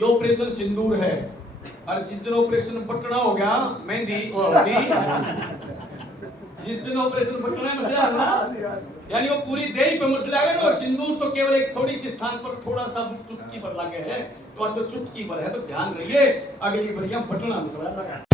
ये ऑपरेशन सिंदूर है। और जिस दिन ऑपरेशन पटना हो गया मेहंदी होगी, जिस दिन ऑपरेशन पटना मसला है ना, यानी वो पूरी देही पे मसला है ना। सिंदूर तो केवल एक थोड़ी सी स्थान पर थोड़ा सा चुटकी भर लगे है, तो आज तो चुटकी भर है, तो ध्यान रहिए अगली बार यहाँ पटना मसला लगा।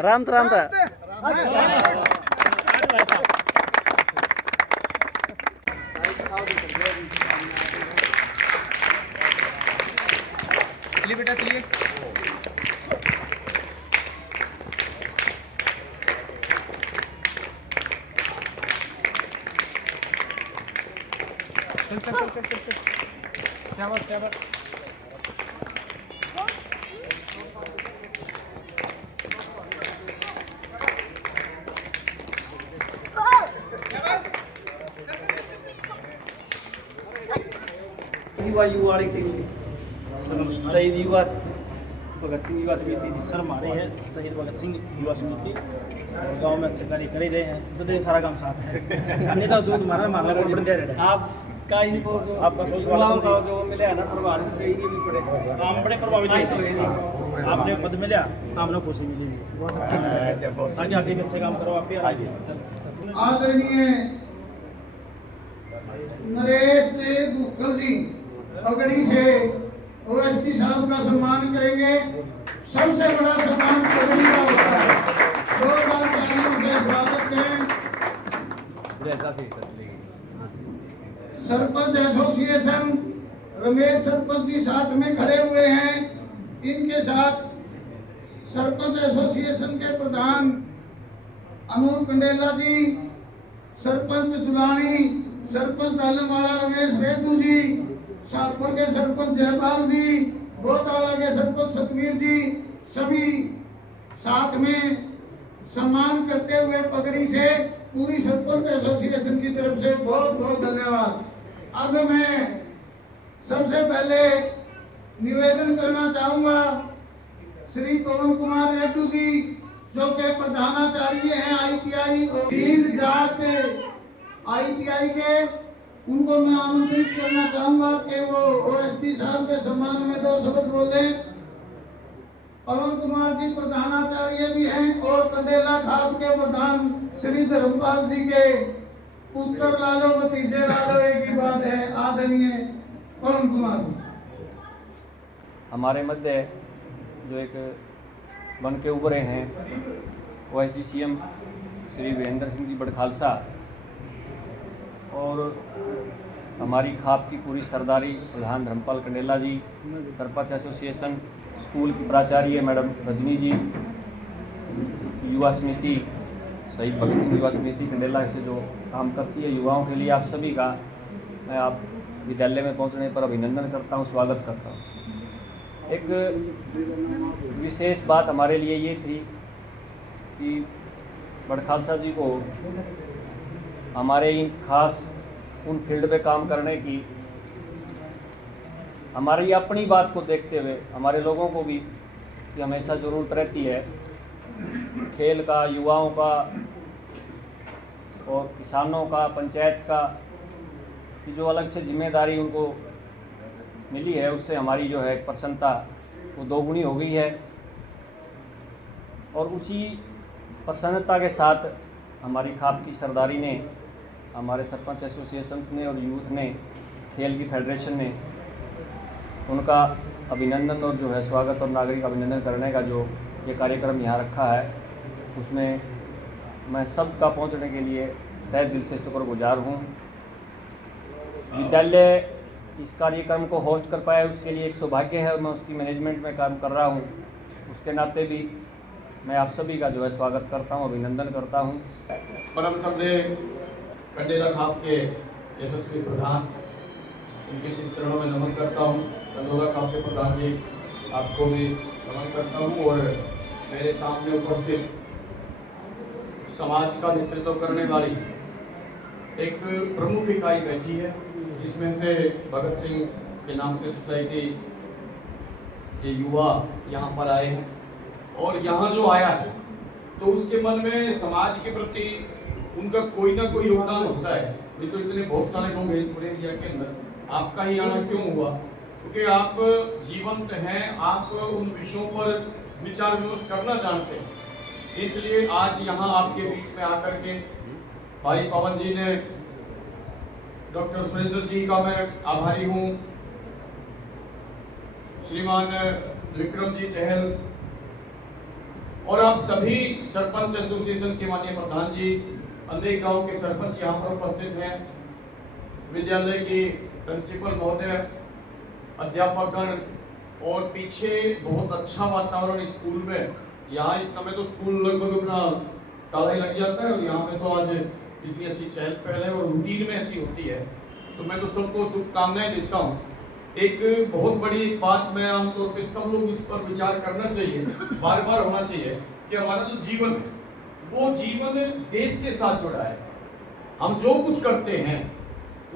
राम राम था बेटा चलिए। चल शाबाश। युवा शहीद युवा भगत सिंह युवा समिति सर हमारे हैं शहीद भगत सिंह युवा समिति गांव में अच्छे कार्य कर ही रहे हैं, तो सारा काम साथ है। अन्यथा जो तुम्हारा मामला आपका ही आपका सोच जो मिले है ना प्रभावित से ही भी पड़े काम बड़े प्रभावित आपने पद मिला आपने खुशी मिली बहुत अच्छा आगे आगे अच्छे काम करो आप आगे। आदरणीय नरेश बुक्कल जी पगड़ी से ओएसडी साहब का सम्मान करेंगे। सबसे बड़ा सम्मान पगड़ी का होता है। जोरदार तालियों से स्वागत करें। सरपंच एसोसिएशन रमेश सरपंच जी साथ में खड़े हुए हैं। इनके साथ सरपंच एसोसिएशन के प्रधान अनूप कंडेला जी, सरपंच जुलानी, सरपंच दालमवाड़ा रमेश बेदू जी, शाहपुर के सरपंच जयपाल जी, गोताला के सरपंच सतवीर जी, सभी साथ में सम्मान करते हुए पगड़ी से पूरी सरपंच एसोसिएशन की तरफ से बहुत बहुत धन्यवाद। अब मैं सबसे पहले निवेदन करना चाहूंगा श्री पवन कुमार रेड्डू जी जो के प्रधानाचार्य हैं ITI और जात ITI के, उनको मैं आमंत्रित करना चाहूंगा कि वो OSD साहब के सम्मान में 2 शब्द बोले। पवन कुमार जी प्रधानाचार्य भी हैं और कंडेला खाप के प्रधान श्री धर्मपाल जी के पुत्र लालो भतीजे लालो एक ही बात है। आदरणीय पवन कुमार जी हमारे मध्य जो एक बन के उभरे हैं OSD CM श्री वीरेंद्र सिंह जी बड़खालसा और हमारी खाप की पूरी सरदारी प्रधान धर्मपाल कंडेला जी, सरपंच एसोसिएशन स्कूल की प्राचार्य मैडम रजनी जी, युवा समिति शहीद भगत सिंह युवा समिति कंडेला से जो काम करती है युवाओं के लिए, आप सभी का मैं आप विद्यालय में पहुंचने पर अभिनंदन करता हूं, स्वागत करता हूं। एक विशेष बात हमारे लिए ये थी कि बड़खालसा जी को हमारे इन खास उन फील्ड पे काम करने की, हमारी अपनी बात को देखते हुए हमारे लोगों को भी कि हमेशा ज़रूरत रहती है खेल का, युवाओं का और किसानों का, पंचायत का, कि जो अलग से जिम्मेदारी उनको मिली है उससे हमारी जो है प्रसन्नता वो दोगुनी हो गई है। और उसी प्रसन्नता के साथ हमारी खाप की सरदारी ने, हमारे सरपंच एसोसिएशंस ने और यूथ ने, खेल की फेडरेशन ने उनका अभिनंदन और जो है स्वागत और नागरिक अभिनंदन करने का जो ये कार्यक्रम यहाँ रखा है, उसमें मैं सबका पहुँचने के लिए तहे दिल से शुक्रगुजार हूँ। विद्यालय इस कार्यक्रम को होस्ट कर पाया उसके लिए एक सौभाग्य है और मैं उसकी मैनेजमेंट में काम कर रहा हूँ। उसके नाते भी मैं आप सभी का जो है स्वागत करता हूँ, अभिनंदन करता हूँ। परम श्रद्धेय कंडेला खाप के यशस्वी प्रधान, इनके श्री चरणों में नमन करता हूँ। कंडोला खाप के प्रधान जी, आपको भी नमन करता हूँ। और मेरे सामने उपस्थित समाज का नेतृत्व करने वाली एक प्रमुख इकाई बैठी है, जिसमें से भगत सिंह के नाम से सोसाइटी के युवा यहाँ पर आए हैं। और यहाँ जो आया है तो उसके मन में समाज के प्रति उनका कोई ना कोई योगदान होता है। नहीं तो इतने बहुत सारे लोग हैं इस पूरे एरिया के अंदर, आपका ही आना क्यों हुआ? क्योंकि आप जीवंत हैं, आप उन विषयों पर विचार विमर्श करना जानते हैं। इसलिए आज यहाँ आपके बीच में आकर के भाई पवन जी ने, डॉक्टर सुरेंद्र जी का मैं आभारी हूँ, श्रीमान विक्रम जी चहल और आप सभी सरपंच एसोसिएशन के माननीय प्रधान जी, अनेक गांव के सरपंच यहाँ पर उपस्थित हैं, विद्यालय की प्रिंसिपल महोदय, अध्यापकगण और पीछे बहुत अच्छा वातावरण स्कूल में। यहाँ इस समय तो स्कूल लगभग अपना ताला ही लग जाता है और यहाँ पे तो आज इतनी अच्छी चहल पहल है और रूटीन में ऐसी होती है। तो मैं तो सबको शुभकामनाएं देता हूँ। एक बहुत बड़ी बात मैं आमतौर पे सब लोग इस पर विचार करना चाहिए, बार बार होना चाहिए कि हमारा जो जीवन है वो जीवन देश के साथ जुड़ा है। हम जो कुछ करते हैं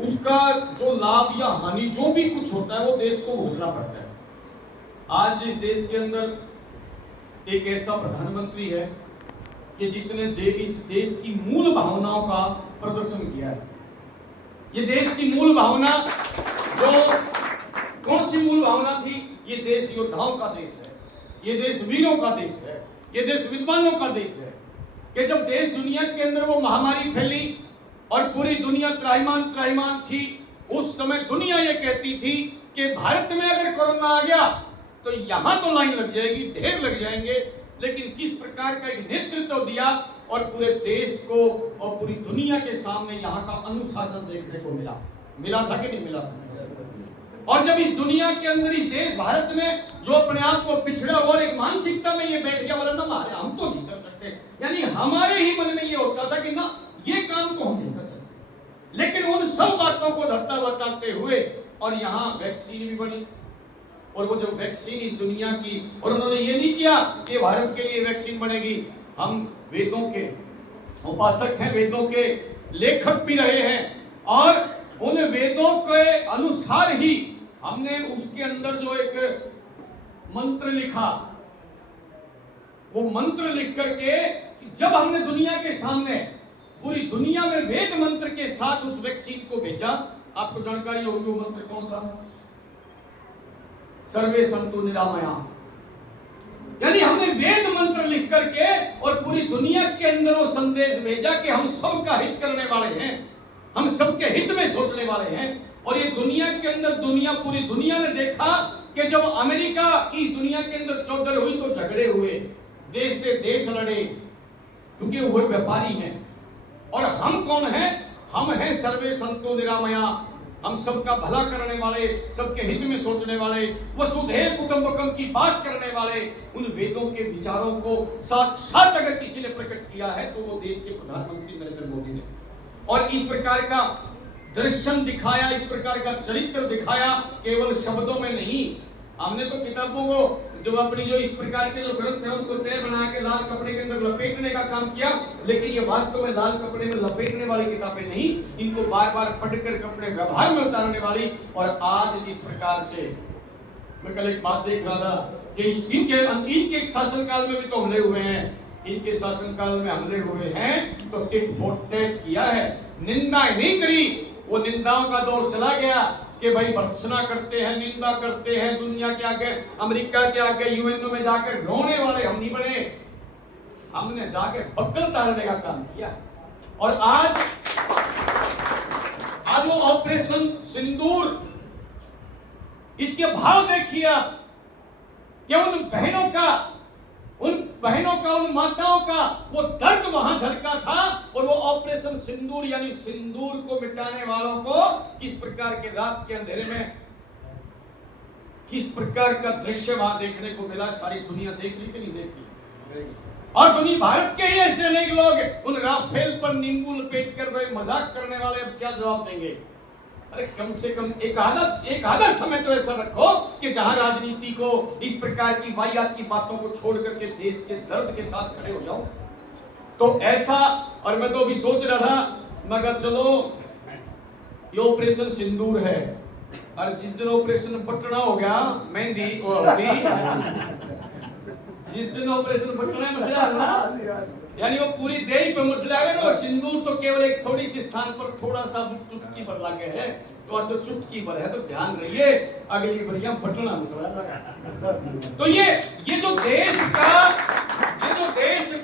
उसका जो लाभ या हानि जो भी कुछ होता है वो देश को भुगतना पड़ता है। आज इस देश के अंदर एक ऐसा प्रधानमंत्री है कि जिसने इस देश की मूल भावनाओं का प्रदर्शन किया है। ये देश की मूल भावना जो कौन सी मूल भावना थी? ये देश योद्धाओं का देश है, ये देश वीरों का देश है, ये देश विद्वानों का देश है। कि जब देश दुनिया के अंदर वो महामारी फैली और पूरी दुनिया त्राहिमाम थी, उस समय दुनिया ये कहती थी कि भारत में अगर कोरोना आ गया तो यहां तो लाइन लग जाएगी, ढेर लग जाएंगे। लेकिन किस प्रकार का एक नेतृत्व दिया और पूरे देश को और पूरी दुनिया के सामने यहाँ का अनुशासन देखने को मिला था कि नहीं मिला? और जब इस दुनिया के अंदर इस देश भारत में जो अपने आप को पिछड़ा और एक मानसिकता में ये बैठ गया, बोला ना मारे हम तो नहीं कर सकते, यानी हमारे ही मन में ये होता था कि ना ये काम तो हम नहीं कर सकते। लेकिन उन सब बातों को धरता बताते हुए और यहाँ वैक्सीन भी बनी और वो जो वैक्सीन इस दुनिया की, और उन्होंने ये नहीं किया कि भारत के लिए वैक्सीन बनेगी। हम वेदों के उपासक हैं, वेदों के लेखक भी रहे हैं और उन वेदों के अनुसार ही हमने उसके अंदर जो एक मंत्र लिखा, वो मंत्र लिख करके जब हमने दुनिया के सामने पूरी दुनिया में वेद मंत्र के साथ उस वैक्सीन को भेजा, आपको जानकारी होगी वो मंत्र कौन सा? सर्वे संतु निरामया। यानी हमने वेद मंत्र लिख करके और पूरी दुनिया के अंदर वो संदेश भेजा कि हम सबका हित करने वाले हैं, हम सबके हित में सोचने वाले हैं। और ये दुनिया के अंदर पूरी दुनिया ने देखा कि जब अमेरिका की इस दुनिया के अंदर चौधर हुई तो झगड़े हुए, देश से देश लड़े, क्योंकि वो व्यापारी हैं। और हम कौन हैं? हम हैं सर्वे संतो निरामया, हम सबका भला करने वाले, सबके हित में सोचने वाले, वसुधैव कुटुंबकम की बात करने वाले। उन वेदों के विचारों को साक्षात अगर किसी ने प्रकट किया है तो वो देश के प्रधानमंत्री नरेंद्र मोदी ने। और इस प्रकार का दर्शन दिखाया, इस प्रकार का चरित्र दिखाया, केवल शब्दों में नहीं। हमने तो किताबों को जो अपनी जो इस प्रकार के जो ग्रंथ है उनको तय बना के लाल कपड़े के अंदर लपेटने का काम किया, लेकिन ये वास्तव में लाल कपड़े में लपेटने वाली किताबें नहीं, इनको बार बार पढ़कर अपने व्यवहार में उतारने वाली। और आज जिस प्रकार से मैं कल एक बात देख रहा था कि इनके शासनकाल में भी तो हमले हुए हैं, इनके शासनकाल में हमले हुए हैं तो टिट फॉर टैट किया है, निंदाएं नहीं करी। वो निंदाओं का दौर चला गया कि भाई भर्त्सना करते हैं, निंदा करते हैं, दुनिया के आगे, अमेरिका के आगे, यूएनओ में जाकर रोने वाले हम नहीं बने, हमने जाके बक्कल तारने का काम किया। और आज वो ऑपरेशन सिंदूर, इसके भाव देखिए आप कि उन माताओं का वो दर्द वहां झलका था, और वो ऑपरेशन सिंदूर यानी सिंदूर को मिटाने वालों को किस प्रकार के रात के अंधेरे में किस प्रकार का दृश्य वहां देखने को मिला। सारी दुनिया देख ली कि नहीं देखी? और दुनिया भारत के ही ऐसे अनेक लोग उन राफेल पर नींबू लपेट कर मजाक करने वाले अब क्या जवाब देंगे? अरे कम से कम एक आधा समय तो ऐसा रखो कि जहां राजनीति को, इस प्रकार की वाहियात की बातों को छोड़ करके देश के दर्द के साथ खड़े हो जाओ। तो ऐसा, और मैं तो अभी सोच रहा था, मगर चलो ये ऑपरेशन सिंदूर है, और जिस दिन ऑपरेशन पटना हो गया, मेहंदी और हल्दी, जिस दिन ऑपरेशन पटना मसला है ना, यानी वो पूरी देही पे मसला है ना। सिंदूर तो केवल एक थोड़ी सी स्थान पर थोड़ा सा चुटकी भर लागे है, तो आज तो चुटकी भर है, तो ध्यान रहिए अगली बार यहाँ पटना मसला लगा। तो ये जो देश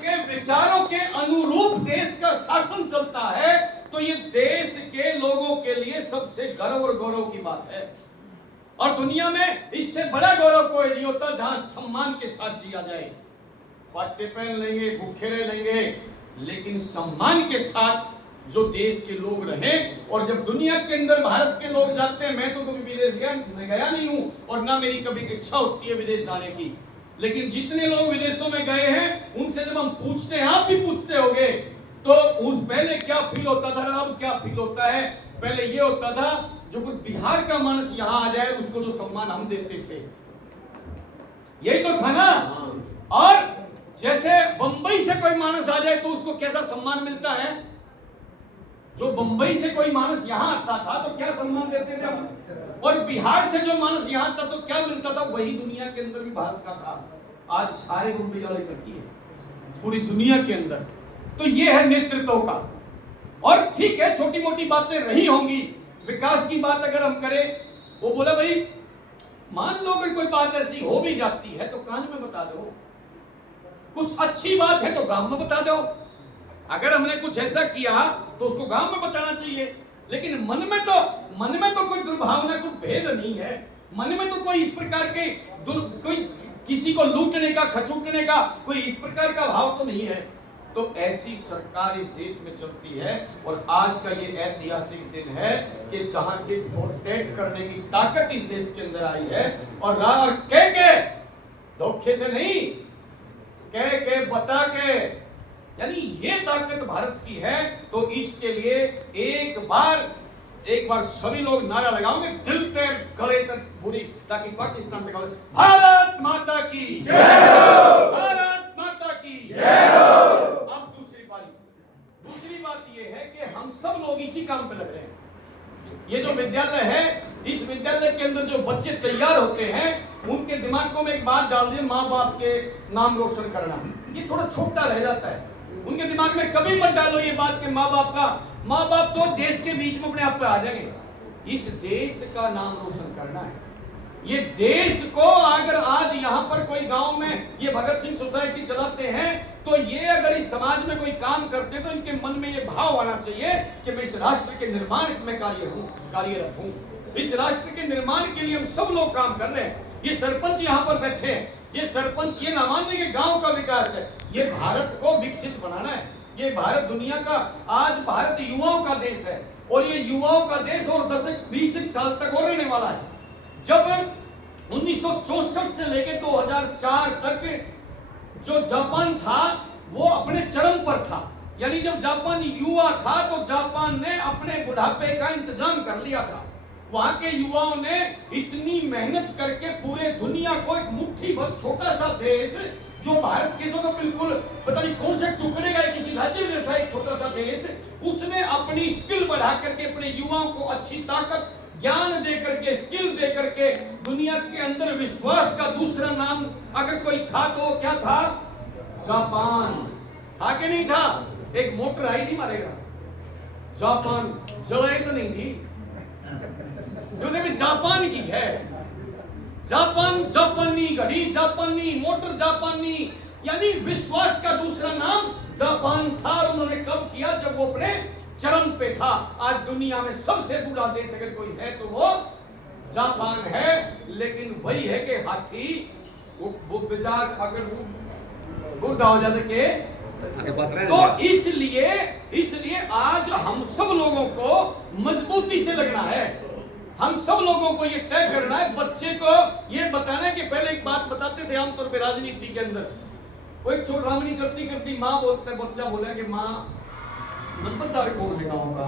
के विचारों के अनुरूप देश का शासन चलता है, तो ये देश के लोगों के लिए सबसे गर्व और गौरव की बात है। और दुनिया में इससे बड़ा गौरव कोई नहीं होता जहां सम्मान के साथ जिया जाए। बातें पहन लेंगे, भूखे रह लेंगे, लेकिन सम्मान के साथ जो देश के लोग रहे। और जब दुनिया के अंदर भारत के लोग जाते हैं, मैं तो कभी विदेश गया नहीं हूं, और ना मेरी कभी इच्छा होती है विदेश जाने की, लेकिन जितने लोग विदेशों में गए हैं उनसे जब हम पूछते हैं, आप भी पूछते होंगे, तो उस पहले क्या फील होता था, अब क्या फील होता है? पहले ये होता था जो कुछ बिहार का मानस यहाँ आ जाए उसको जो सम्मान हम देते थे, यही तो था ना। और जैसे बंबई से कोई मानस आ जाए तो उसको कैसा सम्मान मिलता है? जो बंबई से कोई मानस यहाँ आता था तो क्या सम्मान देते थे हम, और बिहार से जो मानस यहाँ आता तो क्या मिलता था? वही दुनिया के अंदर भी भारत का था। आज सारे बंबई वाले करती है पूरी दुनिया के अंदर। तो ये है नेतृत्व का। और ठीक है, छोटी मोटी बातें रही होंगी, विकास की बात अगर हम करें, वो बोला भाई मान लो अगर कोई बात ऐसी हो भी जाती है तो कान में बता दो, कुछ अच्छी बात है तो गांव में बता दो। अगर हमने कुछ ऐसा किया तो उसको गांव में बताना चाहिए, लेकिन मन में तो कोई दुर्भावना, कोई भेद नहीं है। मन में तो कोई इस प्रकार के कोई किसी को लूटने का, खसूटने का कोई इस प्रकार का भाव तो नहीं है। तो ऐसी सरकार इस देश में चलती है। और आज का ये ऐतिहासिक दिन है कि जहां के प्रोटेक्ट करने की ताकत इस देश के अंदर आई है। और कह के धोखे से नहीं, कह के बता के, यानी ये ताकत भारत की है। तो इसके लिए एक बार सभी लोग नारा लगाओगे दिल से गले तक पूरी, ताकि पाकिस्तान तक भारत माता की जय हो, भारत माता की जय हो। अब दूसरी बात ये है कि हम सब लोग इसी काम पे लग रहे हैं। ये जो विद्यालय है, इस विद्यालय के अंदर जो बच्चे तैयार होते हैं, उनके दिमागों में एक बात डाल दी, माँ बाप के नाम रोशन करना। ये थोड़ा छोटा रह जाता है उनके दिमाग में। कभी मत डालो ये बात कि माँ बाप तो देश के बीच में अपने आप पे आ जाएंगे। इस देश का नाम रोशन करना है। ये देश को अगर आज यहाँ पर कोई गांव में ये भगत सिंह सोसाइटी चलाते हैं, तो ये अगर इस समाज में कोई काम करते हैं तो इनके मन में ये भाव आना चाहिए कि मैं इस राष्ट्र के निर्माण में कार्यरत हूँ। इस राष्ट्र के निर्माण के लिए हम सब लोग काम कर रहे हैं। ये सरपंच यहाँ पर बैठे हैं, ये सरपंच ये ना मानने के गांव का विकास है, ये भारत को विकसित बनाना है। ये भारत दुनिया का, आज भारत युवाओं का देश है, और ये युवाओं का देश और 10-20 साल तक और रहने वाला है। जब 1964 से लेकर 2004 तक जो जापान था वो अपने चरम पर था, यानी जब जापान युवा था तो जापान ने अपने बुढ़ापे का इंतजाम कर लिया था। वहां के युवाओं ने इतनी मेहनत करके पूरे दुनिया को एक मुट्ठी भर छोटा सा देश जो भारत के जो बिल्कुल पता नहीं कौन से टुकड़े का किसी राज्य जैसा एक छोटा सा देश, उसने अपनी स्किल बढ़ा करके अपने युवाओं को अच्छी ताकत ज्ञान दे करके स्किल दे करके दुनिया के अंदर विश्वास का दूसरा नाम अगर कोई था तो क्या था? जापान। था कि नहीं था? एक मोटर आई थी मारेगा जापान, जलाई तो नहीं थी, जापान की है। जापान, जापानी घड़ी, जापानी मोटर, जापानी, यानी विश्वास का दूसरा नाम जापान था। और उन्होंने कब किया? जब वो अपने चरम पे था। आज दुनिया में सबसे बूढ़ा देश अगर कोई है तो वो जापान है। लेकिन वही है कि हाथी वो बाजार खाकर बूढ़ा हो जाते के तो इसलिए आज हम सब लोगों को मजबूती से लगना है। हम सब लोगों को ये तय करना है, बच्चे को ये बताना है कि पहले एक बात बताते थे आमतौर पे राजनीति के अंदर, वो एक छोटामनी करती करती माँ बोलता है, बच्चा बोला कि माँ नंबरदार कौन है गांव का?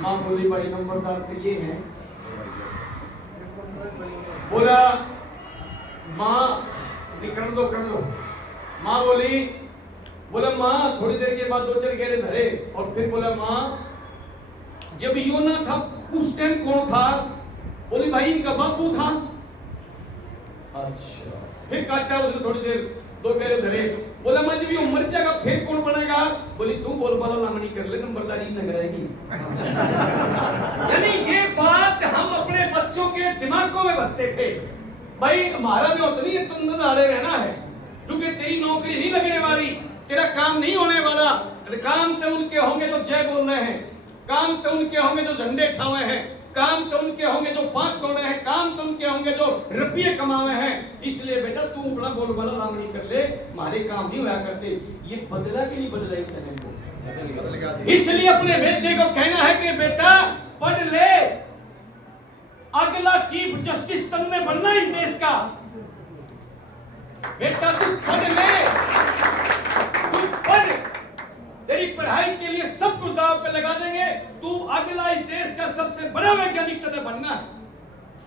माँ बोली भाई नंबरदार तो ये है। बोला माँ कर दो। माँ बोला माँ थोड़ी देर के बाद 2-4 घेरे धरे और फिर बोला माँ जब योना था उस टाइम कौन था? बोली भाई इनका बापू था। अच्छा, फिर काटा उसने थोड़ी देर 2 घेरे धरे। बोला माँ जब ये मर जाएगा फिर कौन बनेगा? बोली तू बोल बाला लामनी कर ले, नंबरदारी लग रहेगी। यानी ये बात हम अपने बच्चों के दिमागों में भरते थे। भाई हमारा भी होता नहीं है, तुम दाड़े रहना है क्योंकि तेरी नौकरी नहीं लगने वाली, तेरा काम नहीं होने वाला। काम तो उनके होंगे जो जय बोल रहे हैं, काम तो उनके होंगे जो झंडे ठावे हैं, काम तो उनके होंगे जो पांच तोड़े हैं, काम तो उनके होंगे जो रुपये कमावे हैं। इसलिए बेटा तू अपना बोल बाला लामनी कर ले, हमारे काम नहीं होया करते। ये बदला कि नहीं बदला इस समय को? इसलिए अपने बेटे को कहना है कि बेटा पढ़ ले, अगला चीफ जस्टिस तुमने बनना इस देश का। बेटा तू पढ़ ले, तू पढ़, तेरी पढ़ाई के लिए सब कुछ दांव पे लगा देंगे, तू अगला इस देश का सबसे बड़ा वैज्ञानिक तुझे बनना है।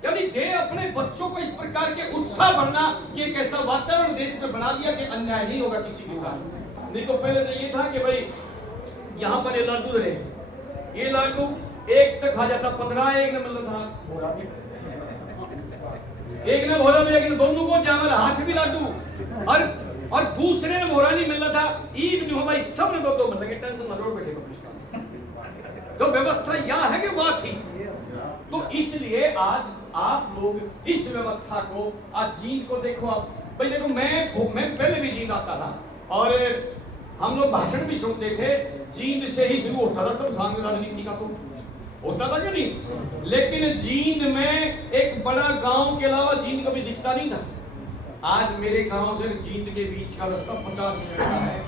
यानी दे अपने बच्चों को इस प्रकार के उत्साह भरना कि एक ऐसा वातावरण देश में बना दिया कि अन्याय नहीं होगा किसी के साथ। नहीं तो पहले तो ये था कि भाई यहाँ पर ये लाडू रहे, ये लाडू एक तक खा जाता 15, एक ने मतलब था भोरा भी, एक ने भोरा में, एक ने दोनों को जावर हाथ भी लाडू और दूसरे ने भोरा नहीं मिल रहा था। ईद नहीं हो भाई, सब ने दो मिल लगे, टेंशन ना लो बैठे पाकिस्तान। तो व्यवस्था यह है कि बात ही, तो इसलिए आज आप लोग इस व्यवस्था को आज जींद को देखो। आप भाई देखो, मैं पहले भी जींद आता था और हम लोग भाषण भी सुनते थे, जींद से ही शुरू होता था सब सांग राजनीति का, तो होता था कि नहीं? लेकिन जींद में एक बड़ा गांव के अलावा जींद कभी दिखता नहीं था। आज मेरे गांव से जींद के बीच का रास्ता 50 मिनट का है।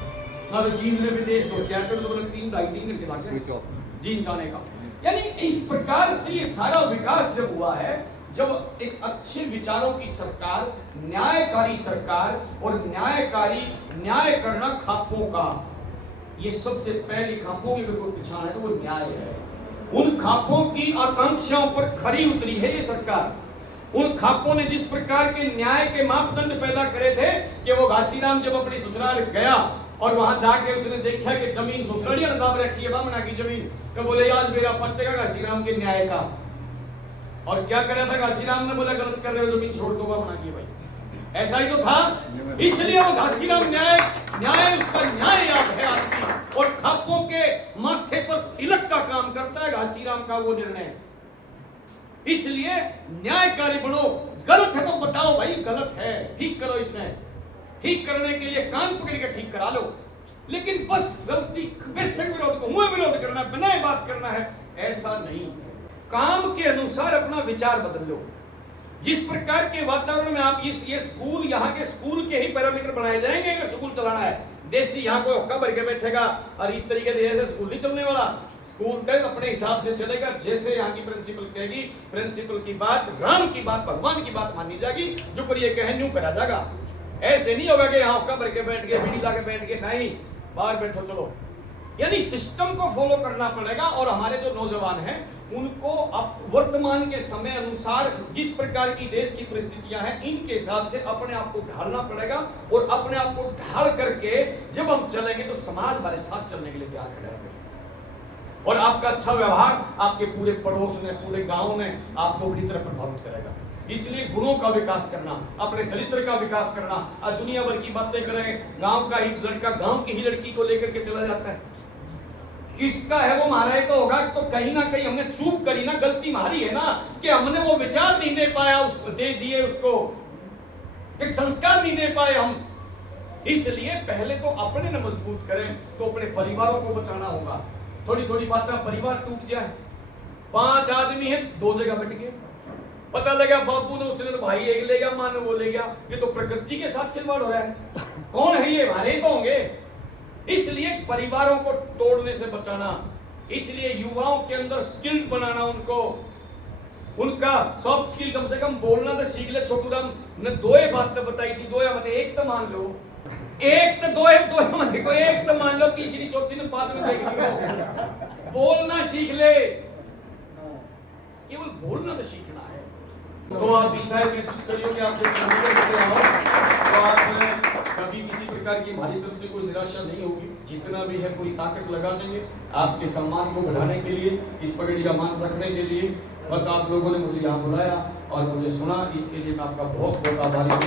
सर जींद में विदेश सोचा तो 3-2.5 घंटे लगते जींद जाने का। यानी इस प्रकार से ये सारा विकास जब हुआ है, जब एक अच्छे विचारों की सरकार, न्यायकारी सरकार, और न्याय करना खापों का, ये सबसे पहली खापों की अगर कोई पहचान है तो वो न्याय है। उन खापों की आकांक्षाओं पर खरी उतरी है ये सरकार। उन खापों ने जिस प्रकार के न्याय के मापदंड पैदा करे थे कि वो घासीराम जब अपनी ससुराल गया और वहां जाके उसने देखा कि जमीन ससुरालिया ने दाम रखी है, बामना की जमीन, तो बोले आज मेरा पट्टेगा घासीराम के न्याय का। और क्या करा था घासीराम ने? बोला गलत कर रहे हो, जमीन छोड़ दो, बामना की भाई। ऐसा ही तो था। इसलिए वो घासीराम न्याय उसका न्याय याद है आदमी, और खापों के माथे पर तिलक का काम करता है घासीराम का वो निर्णय। इसलिए न्यायकारी बनो। गलत है तो बताओ भाई गलत है, ठीक करो, इसमें ठीक करने के लिए कान पकड़ के ठीक करा लो। लेकिन बस गलती बेशक विरोध को मुंह विरोध करना, बिना बात करना है, ऐसा नहीं। काम के अनुसार अपना विचार बदल लो। जिस प्रकार के वातावरण में आप ये स्कूल, यहाँ के स्कूल के ही पैरामीटर बनाए जाएंगे कि स्कूल चलाना है। देसी यहाँ कोई हुक्का भर के बैठेगा और इस तरीके से स्कूल नहीं चलने वाला। स्कूल तक अपने हिसाब से चलेगा, जैसे यहाँ की प्रिंसिपल कहेगी, प्रिंसिपल की बात, राम की बात, भगवान की बात मानी जाएगी, जो पर ये कहे न्यू करा जाएगा। ऐसे नहीं होगा कि यहाँ हुक्का भर के बैठ गए, बीड़ी ला के बैठ गए, नहीं, बाहर बैठो चलो। यानी सिस्टम को फॉलो करना पड़ेगा। और हमारे जो नौजवान हैं उनको अब वर्तमान के समय अनुसार जिस प्रकार की देश की परिस्थितियां हैं इनके हिसाब से अपने आप को ढालना पड़ेगा, और अपने आप को ढाल करके जब हम चलेंगे तो समाज हमारे साथ चलने के लिए तैयार खड़े होंगे। और आपका अच्छा व्यवहार आपके पूरे पड़ोस में, पूरे गांव में आपको अपनी तरफ प्रभावित करेगा। इसलिए गुणों का विकास करना, अपने चरित्र का विकास करना। आज दुनिया भर की बातें करें, गांव का ही लड़का गांव की ही लड़की को लेकर के चला जाता है, किसका है वो हमारा ही तो होगा। तो कहीं ना कहीं हमने चूक करी ना, गलती हमारी है ना कि हमने वो विचार नहीं दे पाया, दे दिए उसको, एक संस्कार नहीं दे पाए हम। इसलिए पहले तो अपने न मजबूत करें तो अपने परिवारों को बचाना होगा। थोड़ी थोड़ी बातें परिवार टूट जाए, 5 आदमी है 2 जगह बट गए, पता लगा बापू ने उसने भाई एक ले गया, मां ने वो ले गया, ये तो प्रकृति के साथ खिलवाड़ हो रहा है। कौन है ये? हमारे ही तो होंगे। इसलिए परिवारों को तोड़ने से बचाना, इसलिए युवाओं के अंदर स्किल बनाना, उनका सॉफ्ट स्किल कम से कम बोलना तो सीख ले। छोटू राम ने 2 बातें बताई थी, 2 या मतलब एक तो मान लो, एक तो 2 मतलब को एक तो मान लो, तीसरी चौथी ने बाद में देख लियो। बोलना सीख ले, केवल बोलना तो सीखना है। तो आप ईसाई महसूस करिए कि आप तो आप कभी किसी प्रकार की हमारी तरफ से कोई निराशा नहीं होगी। जितना भी है पूरी ताकत लगा देंगे आपके सम्मान को बढ़ाने के लिए, इस पगड़ी का मान रखने के लिए। बस आप लोगों ने मुझे यहाँ बुलाया और मुझे सुना, इसके लिए मैं आपका बहुत बहुत आभारी हूँ।